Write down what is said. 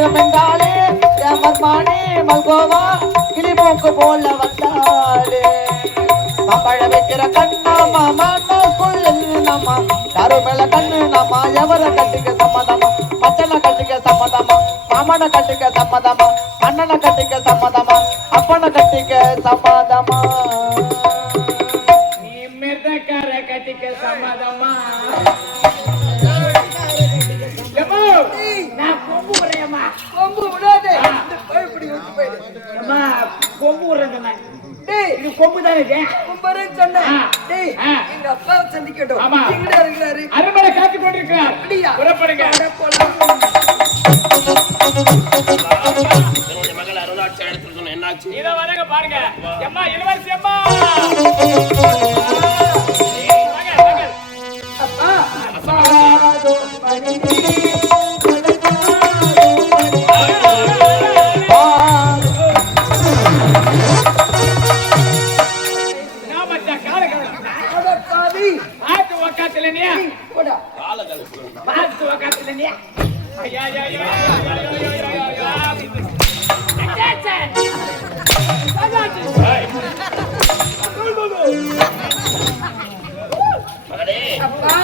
மாம்பழம் என்றாலே மர்மானே மல்கோவா கிளிமூக்கு போல வந்தாலே மாம்பழம் வைக்கிற கண்ணா மாமா நம்ம கருமேல கண்ணு நம்ம எவர கட்டிக்க சம்மதமா மச்சனை கட்டிக்க சம்மதமா மாமனை கட்டிக்க சம்மதமா அண்ணனை கட்டிக்க சம்மதமா அப்பனை கட்டிக்க சம்மதமா நீ மிருதக்கார கட்டிக்க சம்மதமா நான் கொம்பு விடுறேம்மா கொம்பு விடாதே கொம்பு விடுறேன் இது கொம்பு தானே கொம்புன்னு சொன்னேன் எங்க அப்பா சந்திக்கட்டும் எங்கடா இருக்கிறாரு அரண்மனை காத்து கொண்டிருக்கிறார் புறப்படுங்க மகள் அருளாட்சி எடுத்து சொன்ன என்னாச்சு இத வரங்க பாருங்க அம்மா இளவரசி அம்மா அப்பா அப்பா மகளே அப்பா